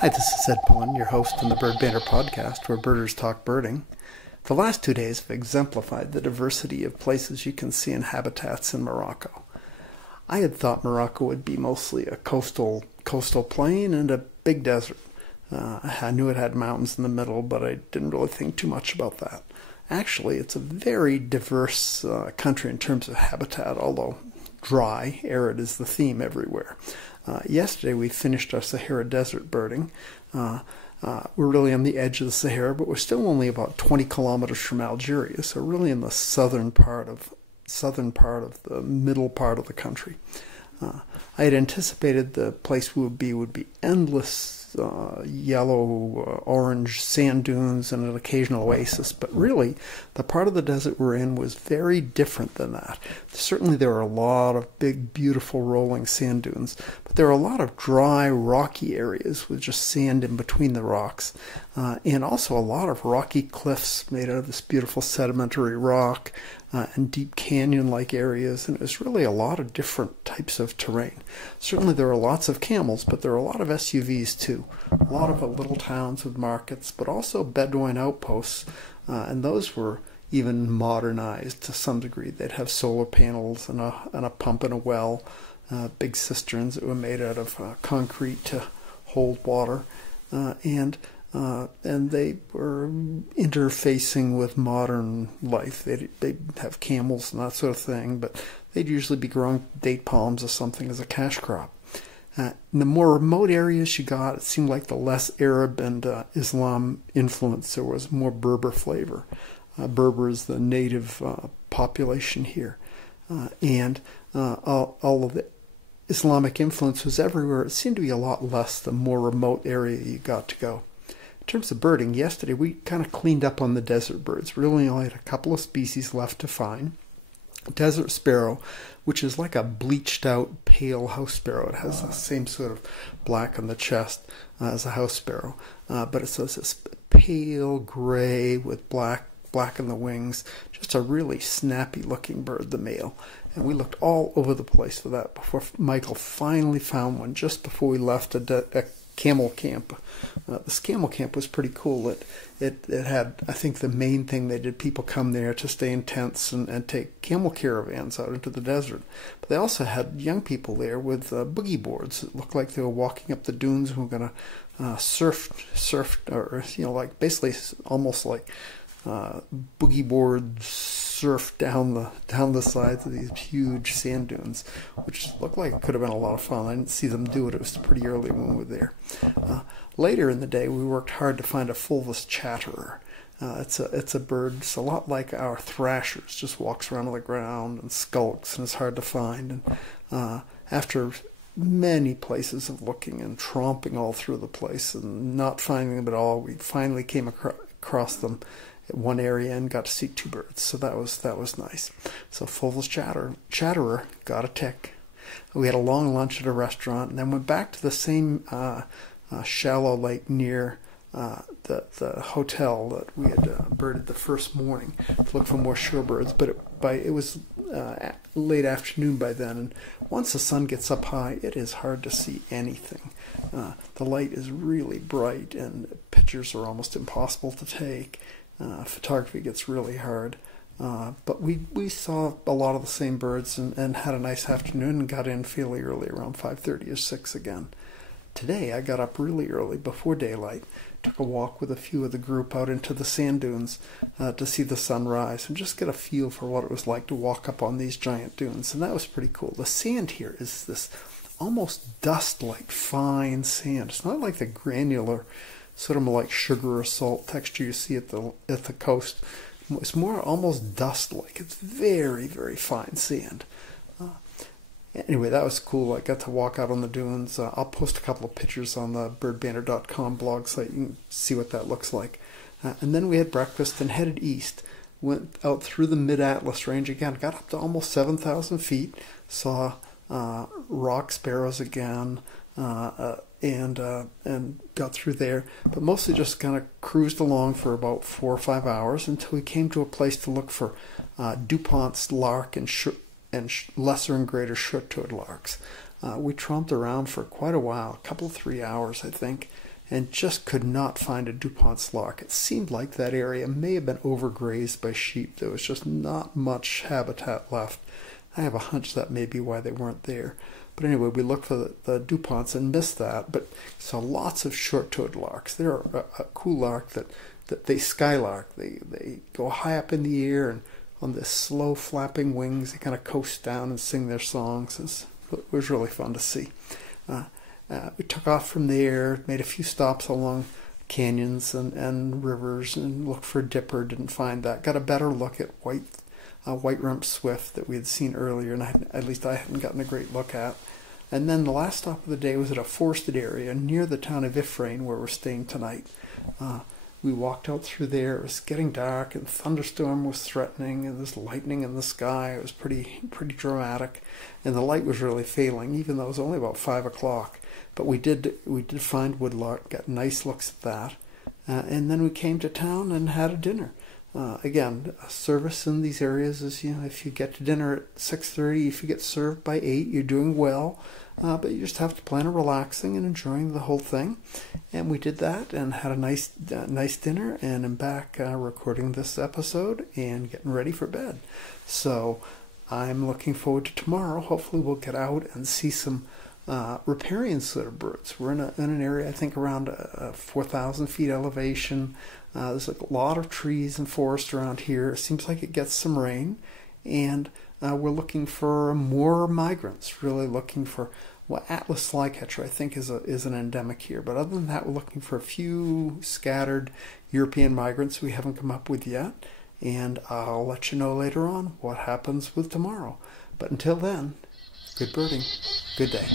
Hi, this is Ed Pond, your host on the Banter podcast, where birders talk birding. The last 2 days have exemplified the diversity of places you can see in habitats in Morocco. I had thought Morocco would be mostly a coastal plain and a big desert. I knew it had mountains in the middle, but I didn't really think too much about that. Actually, it's a very diverse country in terms of habitat, although dry, arid is the theme everywhere. Yesterday we finished our Sahara desert birding. We're really on the edge of the Sahara, but we're still only about 20 kilometers from Algeria, so really in the southern part of the middle part of the country. I had anticipated the place we would be endless yellow, orange sand dunes and an occasional oasis, but really the part of the desert we're in was very different than that. Certainly there are a lot of big, beautiful rolling sand dunes, but there are a lot of dry, rocky areas with just sand in between the rocks, and also a lot of rocky cliffs made out of this beautiful sedimentary rock, and deep canyon-like areas, and it was really a lot of different types of terrain. Certainly there are lots of camels, but there are a lot of SUVs too. A lot of little towns with markets, but also Bedouin outposts, and those were even modernized to some degree. They'd have solar panels and a pump and a well, big cisterns that were made out of concrete to hold water, and they were interfacing with modern life. They'd have camels and that sort of thing, but they'd usually be growing date palms or something as a cash crop. In the more remote areas you got, it seemed like the less Arab and Islam influence, there was more Berber flavor. Berber is the native population here. And all of the Islamic influence was everywhere. It seemed to be a lot less the more remote area you got to go. In terms of birding, yesterday we kind of cleaned up on the desert birds. We really only had a couple of species left to find. Desert sparrow, which is like a bleached out pale house sparrow. It has the same sort of black on the chest as a house sparrow, but it's this pale gray with black in the wings. Just a really snappy looking bird, the male. And we looked all over the place for that before Michael finally found one just before we left a camel camp. This camel camp was pretty cool. It had, I think the main thing they did, people come there to stay in tents and take camel caravans out into the desert. But they also had young people there with boogie boards. It looked like they were walking up the dunes and were going to surf, or like basically almost like boogie board surf down the sides of these huge sand dunes, which looked like it could have been a lot of fun. I didn't see them do it. It was pretty early when we were there. Later in the day, we worked hard to find a Fulvous Chatterer. It's a bird. It's a lot like our thrashers. Just walks around on the ground and skulks, and it's hard to find. And after many places of looking and tromping all through the place and not finding them at all, we finally came across them at one area and got to see two birds. So that was nice. So Fulvous Chatterer got a tick. We had a long lunch at a restaurant and then went back to the same shallow lake near the hotel that we had birded the first morning to look for more shorebirds. But it was late afternoon by then, and once the sun gets up high, it is hard to see anything. The light is really bright, and pictures are almost impossible to take. Photography gets really hard. But we saw a lot of the same birds and had a nice afternoon and got in fairly early, around 5:30 or 6 again. Today I got up really early before daylight, took a walk with a few of the group out into the sand dunes to see the sunrise and just get a feel for what it was like to walk up on these giant dunes, and that was pretty cool. The sand here is this almost dust-like fine sand. It's not like the granular, sort of like sugar or salt texture you see at the coast. It's more almost dust-like. It's very, very fine sand. Anyway, that was cool. I got to walk out on the dunes. I'll post a couple of pictures on the birdbanter.com blog site. You can see what that looks like. And then we had breakfast and headed east. Went out through the mid-Atlas range again. Got up to almost 7,000 feet. Saw rock sparrows again. And got through there, but mostly just kind of cruised along for about 4 or 5 hours until we came to a place to look for DuPont's Lark and lesser and greater short-toed larks. We tromped around for quite a while, a couple 3 hours I think, and just could not find a DuPont's lark. It seemed like that area may have been overgrazed by sheep. There was just not much habitat left. I have a hunch that may be why they weren't there. But anyway, we looked for the DuPonts and missed that, but saw lots of short-toed larks. They're a cool lark that they skylark. They go high up in the air, and on this slow flapping wings, they kind of coast down and sing their songs. It was really fun to see. We took off from there, made a few stops along canyons and rivers, and looked for a dipper. Didn't find that. Got a better look at white-rumped swift that we had seen earlier, and at least I hadn't gotten a great look at. And then the last stop of the day was at a forested area near the town of Ifrane, where we're staying tonight. We walked out through there. It was getting dark, and thunderstorm was threatening, and there's lightning in the sky. It was pretty dramatic, and the light was really failing, even though it was only about 5 o'clock. But we did find woodlark, got nice looks at that, and then we came to town and had a dinner. Again, a service in these areas is, if you get to dinner at 6:30, if you get served by 8, you're doing well. But you just have to plan on relaxing and enjoying the whole thing. And we did that and had a nice dinner, and I'm back recording this episode and getting ready for bed. So I'm looking forward to tomorrow. Hopefully we'll get out and see some riparian sort of birds. We're in an area, I think, around 4,000 feet elevation. There's a lot of trees and forest around here. It seems like it gets some rain, and we're looking for more migrants, really looking for, Atlas flycatcher, I think, is an endemic here. But other than that, we're looking for a few scattered European migrants we haven't come up with yet. And I'll let you know later on what happens with tomorrow. But until then, good birding, good day.